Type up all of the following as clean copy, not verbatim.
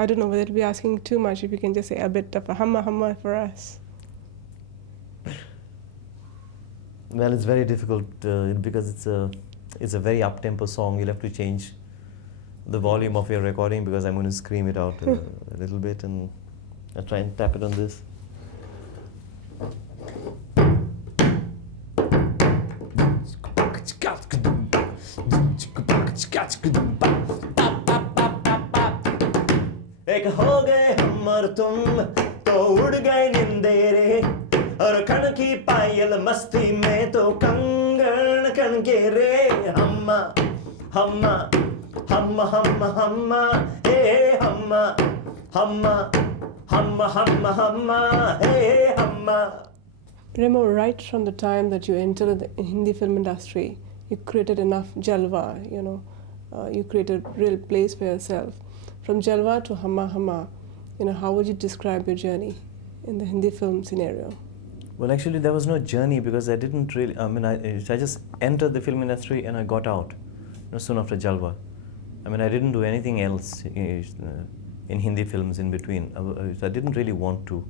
I don't know whether it'll be asking too much if you can just say a bit of a Hamma Hamma for us. Well, it's very difficult because it's a very up-tempo song. You'll have to change the volume of your recording because I'm going to scream it out a little bit, and I'll try and tap it on this. एक हो गए हम और तुम तो उड़ गए निंदेरे और कण की पायल मस्ती में तो कंगन कण के रे हम्मा हम्मा हम्मा हम्मा हम्मा हे हम्मा हम्मा हम्मा हम्मा हम्मा हे हम्मा. Remo, right from the time that you entered the Hindi film industry, you created enough Jalwa, you created a real place for yourself. From Jalwa to Hamma Hamma, how would you describe your journey in the Hindi film scenario? Well, actually, there was no journey because I didn't really. I just entered the film industry and I got out soon after Jalwa. I didn't do anything else in Hindi films in between. I didn't really want to.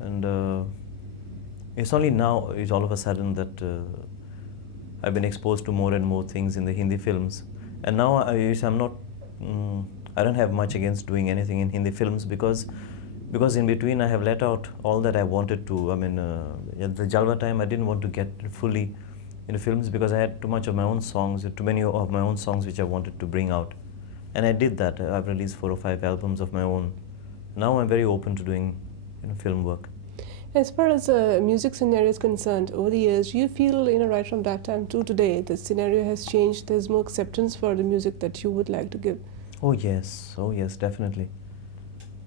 And it's only now, it's all of a sudden that I've been exposed to more and more things in the Hindi films. And now I'm not. I don't have much against doing anything in Hindi films because in between I have let out all that I wanted to. At the Jalwa time I didn't want to get fully into films because I had too much of my own songs, too many of my own songs which I wanted to bring out. And I did that. I've released 4 or 5 albums of my own. Now I'm very open to doing film work. As far as the music scenario is concerned, over the years, do you feel, right from that time to today, the scenario has changed, there's more acceptance for the music that you would like to give? Oh yes, definitely.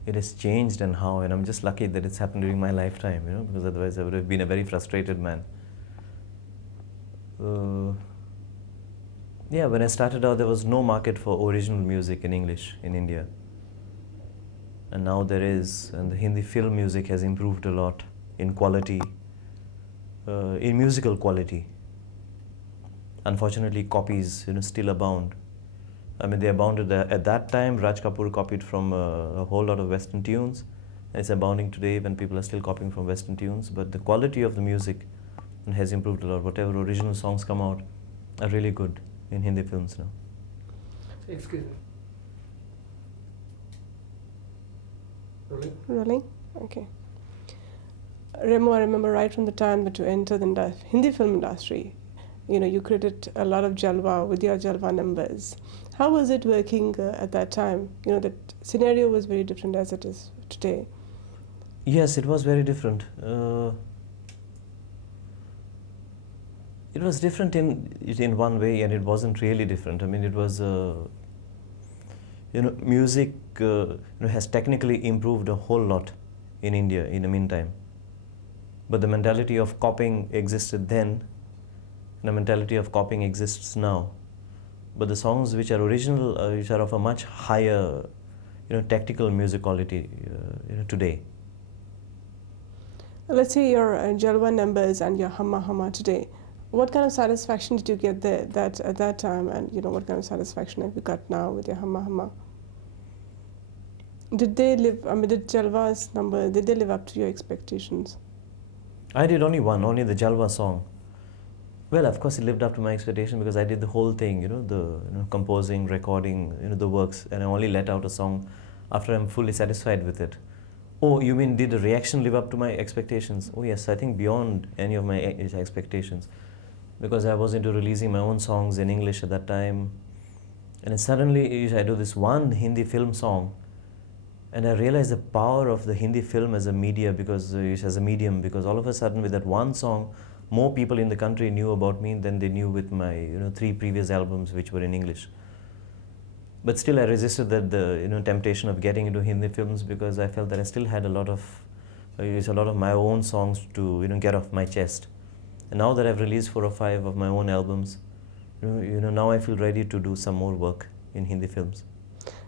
It has changed, and how, and I'm just lucky that it's happened during my lifetime, because otherwise I would have been a very frustrated man. Yeah, when I started out, there was no market for original music in English in India. And now there is, and the Hindi film music has improved a lot in quality, in musical quality. Unfortunately, copies, still abound. They abounded at that time. Raj Kapoor copied from a whole lot of Western tunes. And it's abounding today when people are still copying from Western tunes. But the quality of the music has improved a lot. Whatever original songs come out are really good in Hindi films now. Excuse me. Rolling? Okay. Remo, I remember right from the time that you entered the Hindi film industry, you created a lot of Jalwa with your Jalwa numbers. How was it working at that time? That scenario was very different as it is today. Yes, it was very different. It was different in one way, and it wasn't really different. It was, music has technically improved a whole lot in India in the meantime. But the mentality of copying existed then, and the mentality of copying exists now. But the songs which are original, which are of a much higher, tactical music quality today. Let's say your Jalwa numbers and your Hamma Hamma today. What kind of satisfaction did you get there at that time, and what kind of satisfaction have you got now with your Hamma Hamma? Did they live? Did Jalwa's number? Did they live up to your expectations? I did only the Jalwa song. Well, of course, it lived up to my expectation because I did the whole thing, the composing, recording, the works, and I only let out a song after I'm fully satisfied with it. Oh, you mean did the reaction live up to my expectations? Oh yes, I think beyond any of my expectations, because I was into releasing my own songs in English at that time, and then suddenly I do this one Hindi film song, and I realized the power of the Hindi film as a media, because all of a sudden with that one song, more people in the country knew about me than they knew with my 3 previous albums which were in English. But still I resisted the temptation of getting into Hindi films because I felt that I still had a lot of my own songs to get off my chest. And now that I've released 4 or 5 of my own albums, now I feel ready to do some more work in Hindi films.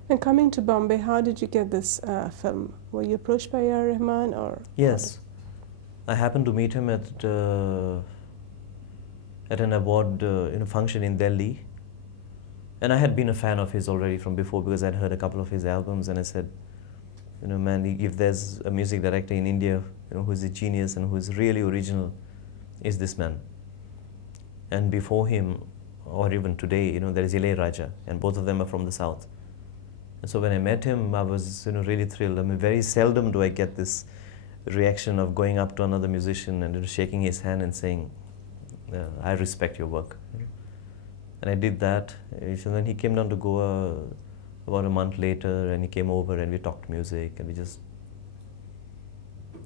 And coming to Bombay, how did you get this film? Were you approached by A.R. Rahman or? Yes. I happened to meet him at an award function in Delhi, And I had been a fan of his already from before because I'd heard a couple of his albums, and I said, you know, man, if there's a music director in India, you know, who's a genius and who's really original, is this man. And before him, or even today, you know, there is Raja, and both of them are from the south. And so when I met him, I was, you know, really thrilled. I mean, very seldom do I get this reaction of going up to another musician and, you know, shaking his hand and saying, I respect your work. And I did that. And then he came down to Goa about a month later, and he came over and we talked music, and we just,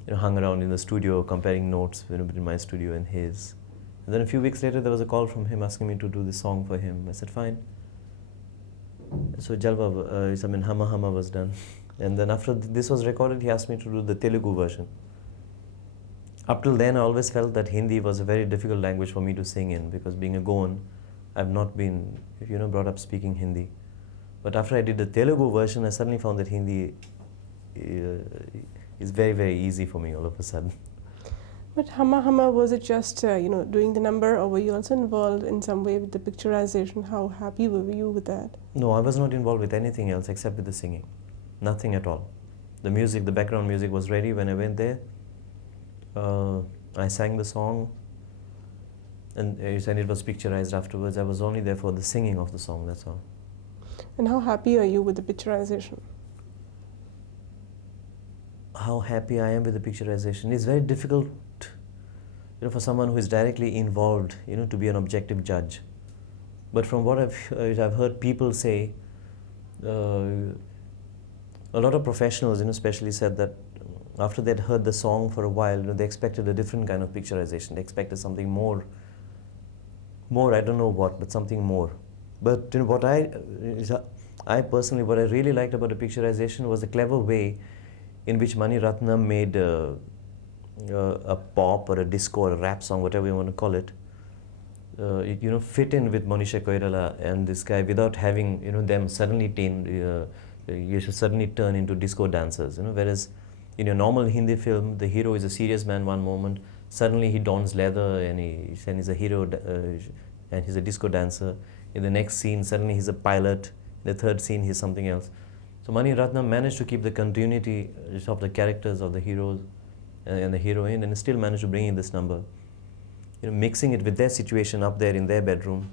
you know, hung around in the studio comparing notes, you know, between my studio and his. And then a few weeks later, there was a call from him asking me to do this song for him. I said, fine. So Jalwa, Hamma Hamma was done. And then after this was recorded, he asked me to do the Telugu version. Up till then, I always felt that Hindi was a very difficult language for me to sing in, because being a Goan, I've not been, you know, brought up speaking Hindi. But after I did the Telugu version, I suddenly found that Hindi is very, very easy for me all of a sudden. But Hamma Hamma, was it just doing the number, or were you also involved in some way with the picturization? How happy were you with that? No, I was not involved with anything else except with the singing. Nothing at all. The music, the background music was ready when I went there. I sang the song, and it was picturized afterwards. I was only there for the singing of the song, that's all. And how happy are you with the picturization? How happy I am with the picturization. It's very difficult, you know, for someone who is directly involved, you know, to be an objective judge. But from what I've heard people say, a lot of professionals, you know, especially said that after they'd heard the song for a while, you know, they expected a different kind of picturization. They expected something more, I don't know what, but something more. But you know, what I personally, what I really liked about the picturization was the clever way in which Mani Ratnam made a pop or a disco or a rap song, whatever you want to call it, you know, fit in with Monisha Koirala and this guy without having, you know, them suddenly you should suddenly turn into disco dancers, you know. Whereas in a normal Hindi film, the hero is a serious man one moment, suddenly he dons leather and he's a hero and he's a disco dancer. In the next scene, suddenly he's a pilot. In the third scene, he's something else. So Mani Ratnam managed to keep the continuity of the characters of the heroes and the heroine, and still managed to bring in this number. You know, mixing it with their situation up there in their bedroom,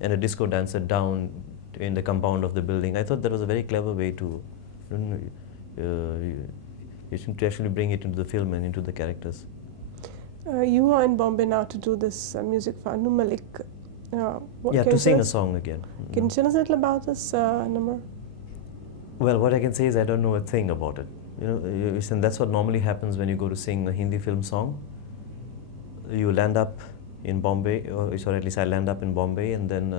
and a disco dancer down in the compound of the building. I thought that was a very clever way to, to actually bring it into the film and into the characters. You are in Bombay now to do this music for Anu Malik. To sing a song again. Can you tell us a little about this number? Well, what I can say is I don't know a thing about it. You know, and that's what normally happens when you go to sing a Hindi film song. You land up in Bombay, or at least I land up in Bombay, and then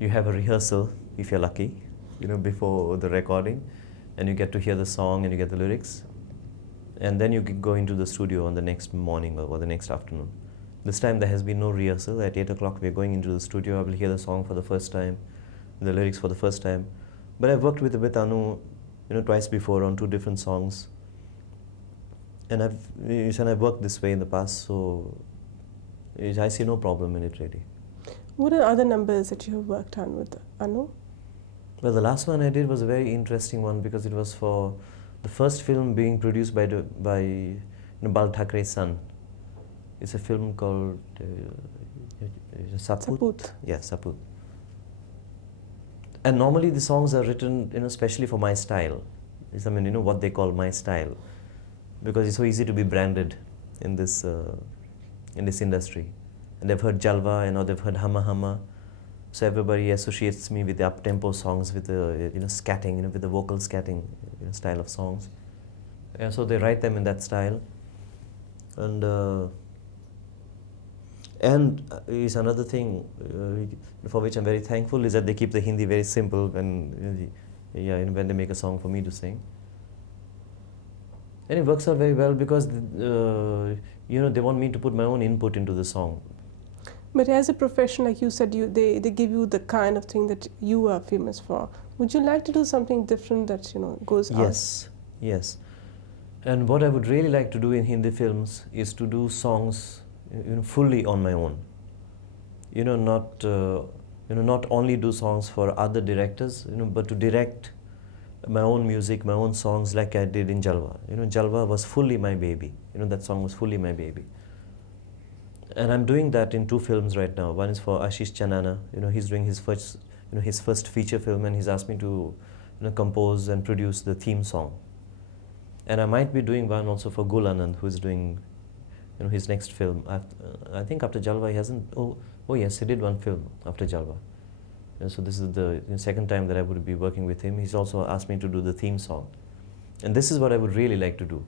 you have a rehearsal, if you're lucky, you know, before the recording, and you get to hear the song and you get the lyrics, and then you go into the studio on the next morning or the next afternoon. This time there has been no rehearsal. At 8 o'clock we're going into the studio. I will hear the song for the first time, the lyrics for the first time. But I've worked with Anu, you know, twice before on 2 different songs, and I've worked this way in the past, so I see no problem in it really. What are other numbers that you have worked on with Anu? Well, the last one I did was a very interesting one because it was for the first film being produced by Bal Thackeray's son. It's a film called Saput. Yeah, Saput. And normally the songs are written, you know, especially for my style. I mean, you know, what they call my style, because it's so easy to be branded in this industry. And they've heard Jalwa, you know, they've heard Hamma Hamma. So everybody associates me with the up-tempo songs, with the, you know, scatting, you know, with the vocal scatting, you know, style of songs. Yeah, so they write them in that style. And is another thing for which I'm very thankful is that they keep the Hindi very simple when they make a song for me to sing. And it works out very well because you know, they want me to put my own input into the song. But as a profession, like you said, they give you the kind of thing that you are famous for. Would you like to do something different that, you know, goes out? Yes. And what I would really like to do in Hindi films is to do songs, you know, fully on my own. You know, not not only do songs for other directors, but to direct my own music, my own songs like I did in Jalwa. Jalwa was fully my baby. That song was fully my baby. And I'm doing that in 2 films right now. One is for Ashish Chanana. He's doing his first feature film, and he's asked me to, compose and produce the theme song. And I might be doing one also for Gul Anand, who's doing, his next film. I think after Jalwa he hasn't. Oh yes, he did one film after Jalwa. So this is the second time that I would be working with him. He's also asked me to do the theme song, and this is what I would really like to do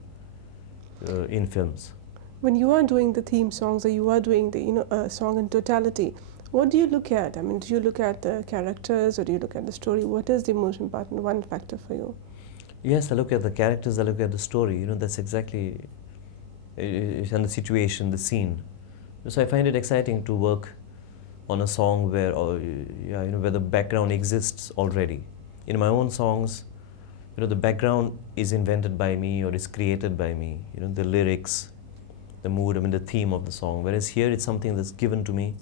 in films. When you are doing the theme songs, or you are doing the song in totality, what do you look at? I mean, do you look at the characters, or do you look at the story? What is the most important one factor for you? Yes, I look at the characters, I look at the story, that's exactly, and the situation, the scene. So I find it exciting to work on a song where, where the background exists already. In my own songs, the background is invented by me or is created by me, the lyrics, the mood, the theme of the song. Whereas here it's something that's given to me,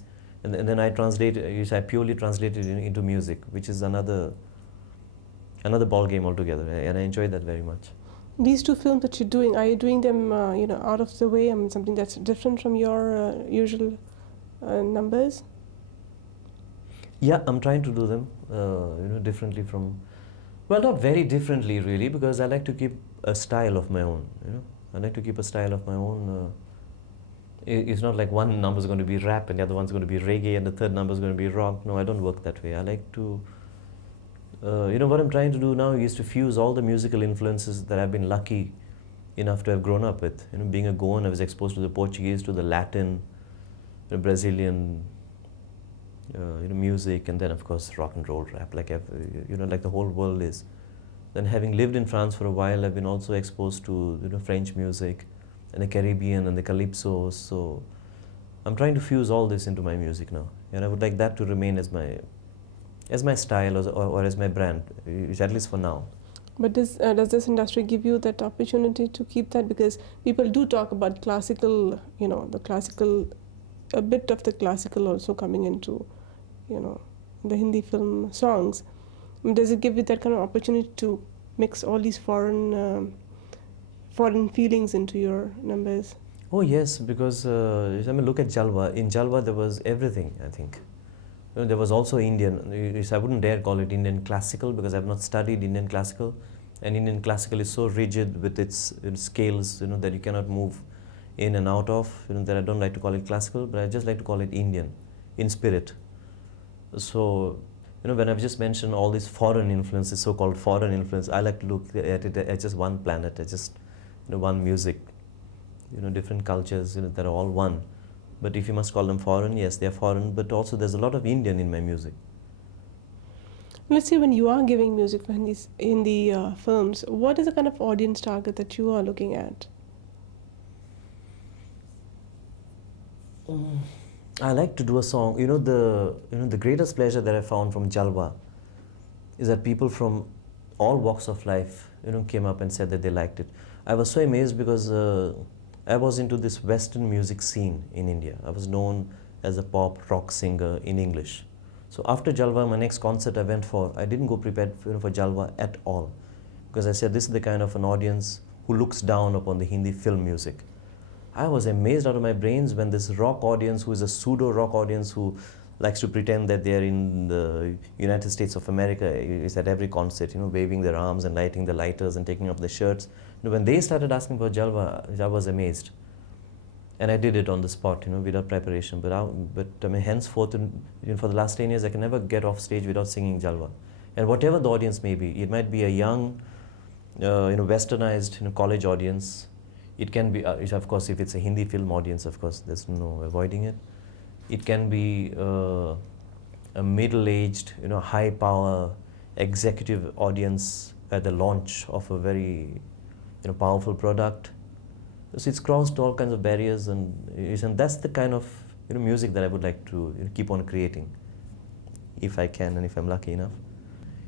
and then I translate it, I purely translate it into music, which is another ball game altogether, and I enjoy that very much. These 2 films that you're doing, are you doing them, out of the way? I mean, something that's different from your usual numbers? Yeah, I'm trying to do them, differently from, well, not very differently really, because I like to keep a style of my own. I like to keep a style of my own. It's not like one number is going to be rap and the other one's going to be reggae and the third number is going to be rock. No, I don't work that way. I like to. What I'm trying to do now is to fuse all the musical influences that I've been lucky enough to have grown up with. Being a Goan, I was exposed to the Portuguese, to the Latin, Brazilian, music, and then of course rock and roll, rap, like like the whole world is. Then having lived in France for a while, I've been also exposed to French music, and the Caribbean and the calypso. So I'm trying to fuse all this into my music now, and I would like that to remain as my style or as my brand, at least for now. But does this industry give you that opportunity to keep that? Because people do talk about classical, the classical, a bit of the classical also coming into, the Hindi film songs. Does it give you that kind of opportunity to mix all these foreign feelings into your numbers? Oh yes, because look at Jalwa. In Jalwa there was everything, I think. There was also Indian. I wouldn't dare call it Indian classical because I've not studied Indian classical, and Indian classical is so rigid with its scales, that you cannot move in and out of. That I don't like to call it classical, but I just like to call it Indian, in spirit. So, when I've just mentioned all these foreign influences, so-called foreign influence, I like to look at it as just one planet, as just one music, different cultures, that are all one. But if you must call them foreign, yes, they are foreign, but also there's a lot of Indian in my music. Let's say when you are giving music for Hindi films, what is the kind of audience target that you are looking at? I like to do a song. The greatest pleasure that I found from Jalwa is that people from all walks of life, came up and said that they liked it. I was so amazed because I was into this Western music scene in India. I was known as a pop rock singer in English. So after Jalwa, my next concert I went for, I didn't go prepared for Jalwa at all, because I said this is the kind of an audience who looks down upon the Hindi film music. I was amazed out of my brains when this rock audience, who is a pseudo rock audience who likes to pretend that they're in the United States of America, is at every concert, waving their arms and lighting the lighters and taking off their shirts. When they started asking for Jalwa, I was amazed. And I did it on the spot, without preparation. But henceforth, for the last 10 years, I can never get off stage without singing Jalwa. And whatever the audience may be, it might be a young, westernized, college audience. It can be, of course, if it's a Hindi film audience, of course, there's no avoiding it. It can be a middle-aged, high-power executive audience at the launch of a very, powerful product. So it's crossed all kinds of barriers, and that's the kind of music that I would like to keep on creating, if I can and if I'm lucky enough,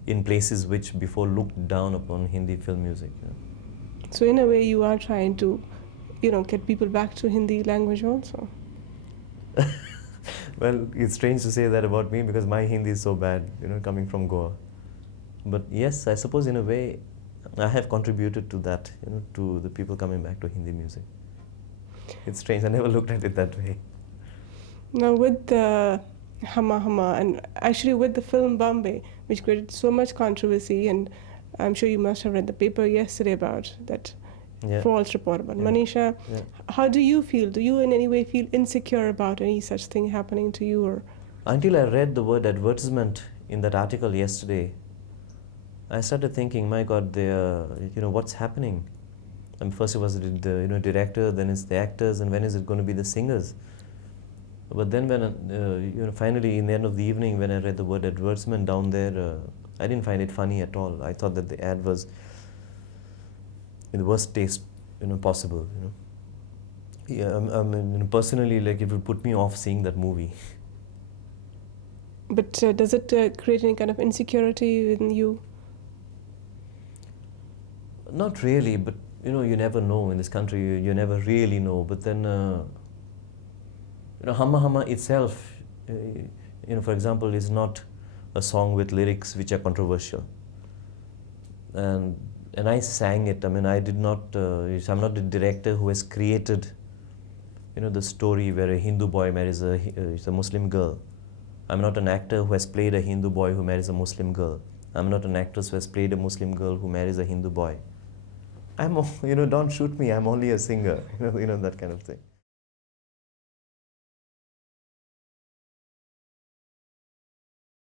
in places which before looked down upon Hindi film music. So in a way, you are trying to, get people back to Hindi language also. Well, it's strange to say that about me because my Hindi is so bad, coming from Goa. But yes, I suppose in a way, I have contributed to that, to the people coming back to Hindi music. It's strange. I never looked at it that way. Now, with the Hamma Hamma and actually with the film Bombay, which created so much controversy, and I'm sure you must have read the paper yesterday about that Yeah. false report about Yeah. Manisha. Yeah. How do you feel? Do you in any way feel insecure about any such thing happening to you? Or Until I read the word advertisement in that article yesterday, I started thinking, my God, what's happening? And first it was the director, then it's the actors, and when is it going to be the singers? But then when finally in the end of the evening when I read the word advertisement down there, I didn't find it funny at all. I thought that the ad was in the worst taste possible. Yeah, personally, like it would put me off seeing that movie. but does it create any kind of insecurity within you? Not really, but you never know in this country. You never really know. But then, Hamma Hamma itself, for example, is not a song with lyrics which are controversial. And I sang it. I mean, I did not. I'm not the director who has created, the story where a Hindu boy marries a Muslim girl. I'm not an actor who has played a Hindu boy who marries a Muslim girl. I'm not an actress who has played a Muslim girl who marries a Hindu boy. Don't shoot me. I'm only a singer. That kind of thing.